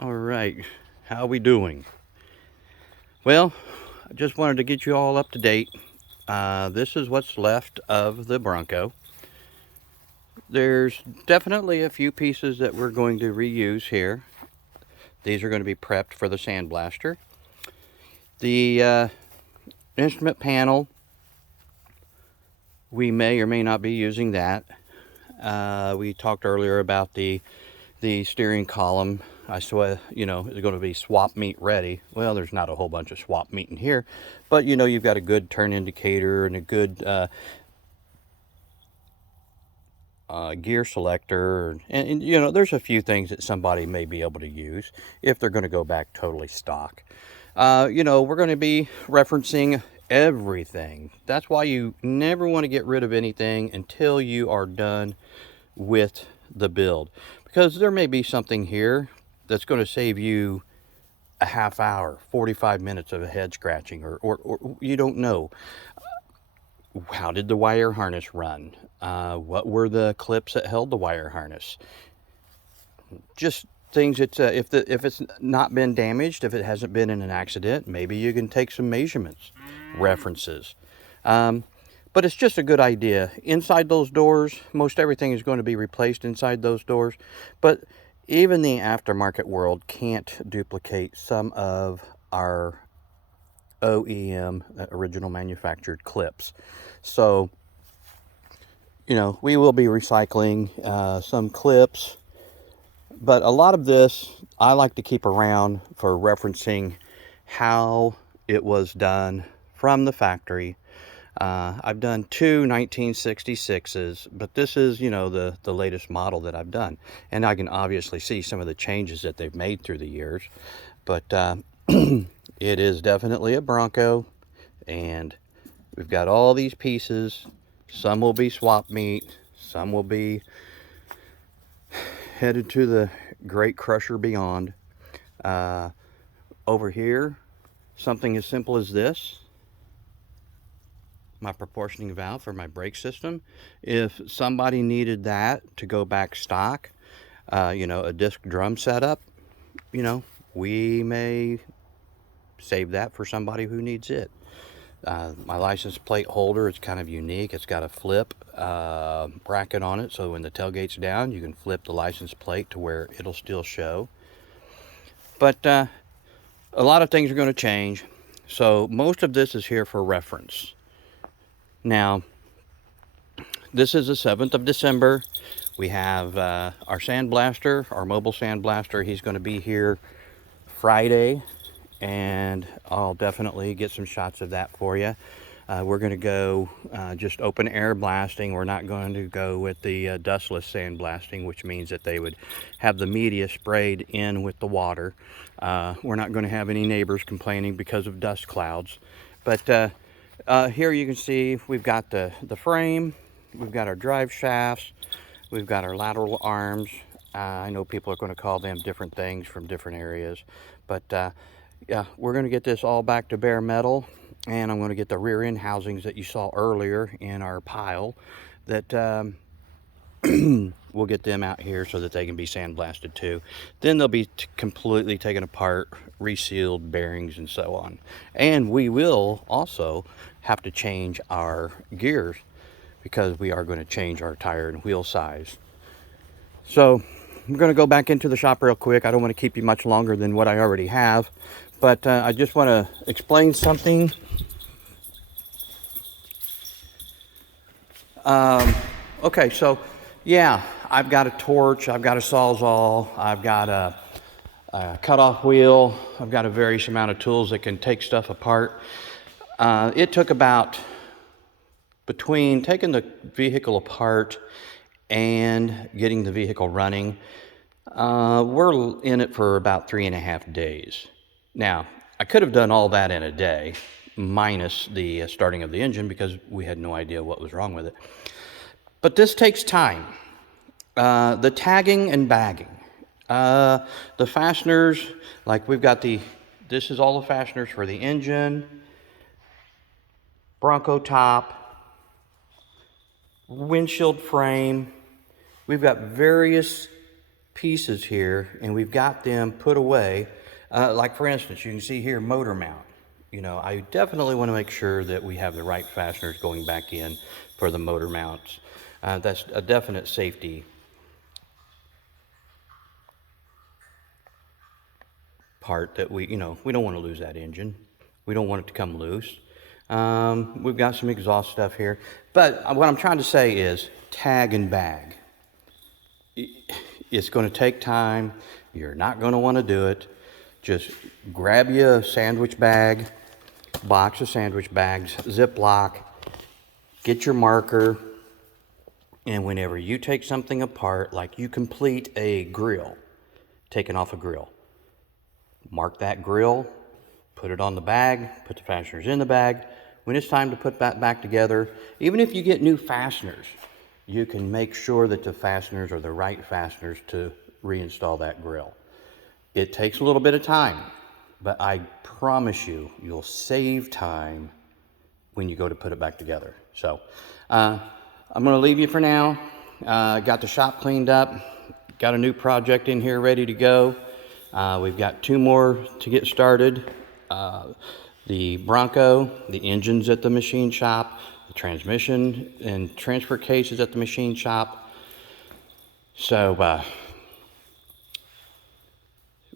All right, how we doing? Well, I just wanted to get you all up to date. This is what's left of the Bronco. There's definitely a few pieces that we're going to reuse here. These are going to be prepped for the sandblaster. The instrument panel, we may or may not be using that. We talked earlier about the steering column. I swear, it's going to be swap meet ready. Well, there's not a whole bunch of swap meet in here, but you've got a good turn indicator and a good gear selector, and there's a few things that somebody may be able to use if they're going to go back totally stock. We're going to be referencing everything. That's why you never want to get rid of anything until you are done with the build, because there may be something here that's going to save you a half hour, 45 minutes of a head scratching, or you don't know. How did the wire harness run? What were the clips that held the wire harness? Just things that if it's not been damaged, if it hasn't been in an accident, maybe you can take some measurements, references. Um, but it's just a good idea. Inside those doors, most everything is going to be replaced inside those doors, but even the aftermarket world can't duplicate some of our OEM, original manufactured clips. So, we will be recycling some clips, but a lot of this I like to keep around for referencing how it was done from the factory. I've done two 1966s, but this is, the latest model that I've done. And I can obviously see some of the changes that they've made through the years. But it is definitely a Bronco, and we've got all these pieces. Some will be swap meet, some will be headed to the great crusher beyond. Uh, Over here, something as simple as this, my proportioning valve for my brake system. If somebody needed that to go back stock, a disc drum setup, you know, we may save that for somebody who needs it. My license plate holder is kind of unique. It's got a flip bracket on it, so when the tailgate's down, you can flip the license plate to where it'll still show. But a lot of things are going to change, so most of this is here for reference. Now, this is the 7th of December. We have our sandblaster, our mobile sandblaster. He's going to be here Friday, and I'll definitely get some shots of that for you. We're going to go just open air blasting. We're not going to go with the dustless sandblasting, which means that they would have the media sprayed in with the water. We're not going to have any neighbors complaining because of dust clouds. But here you can see we've got the frame, we've got our drive shafts, we've got our lateral arms. I know people are going to call them different things from different areas, but yeah, we're going to get this all back to bare metal, and I'm going to get the rear end housings that you saw earlier in our pile that we'll get them out here so that they can be sandblasted too. Then they'll be completely taken apart, resealed, bearings and so on. And we will also have to change our gears because we are going to change our tire and wheel size. So I'm going to go back into the shop real quick. I don't want to keep you much longer than what I already have, but I just want to explain something. Okay, so yeah, I've got a torch, I've got a Sawzall, I've got a cutoff wheel, I've got a various amount of tools that can take stuff apart. It took about, between taking the vehicle apart and getting the vehicle running, we're in it for about 3.5 days. Now, I could have done all that in a day, minus the starting of the engine because we had no idea what was wrong with it. But this takes time. The tagging and bagging. The fasteners, like we've got this is all the fasteners for the engine, Bronco top, windshield frame. We've got various pieces here and we've got them put away. Like for instance, you can see here motor mount. I definitely want to make sure that we have the right fasteners going back in for the motor mounts. That's a definite safety part that we don't want to lose that engine. We don't want it to come loose. We've got some exhaust stuff here, but what I'm trying to say is tag and bag. It's going to take time. You're not going to want to do it. Just grab you a sandwich bag, box of sandwich bags, Ziploc, get your marker, and whenever you take something apart, like you complete a grill, taking off a grill, mark that grill, put it on the bag, put the fasteners in the bag. When it's time to put that back together, even if you get new fasteners, you can make sure that the fasteners are the right fasteners to reinstall that grill. It takes a little bit of time, but I promise you, you'll save time when you go to put it back together. So I'm going to leave you for now. Got the shop cleaned up, got a new project in here ready to go. We've got 2 more to get started. The Bronco, the engine's at the machine shop, the transmission and transfer cases at the machine shop. So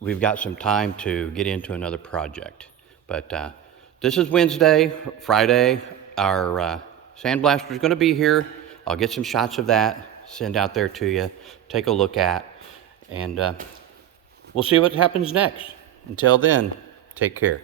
we've got some time to get into another project. But this is Wednesday. Friday, our sandblaster is going to be here. I'll get some shots of that, send out there to you, take a look at, and we'll see what happens next. Until then, take care.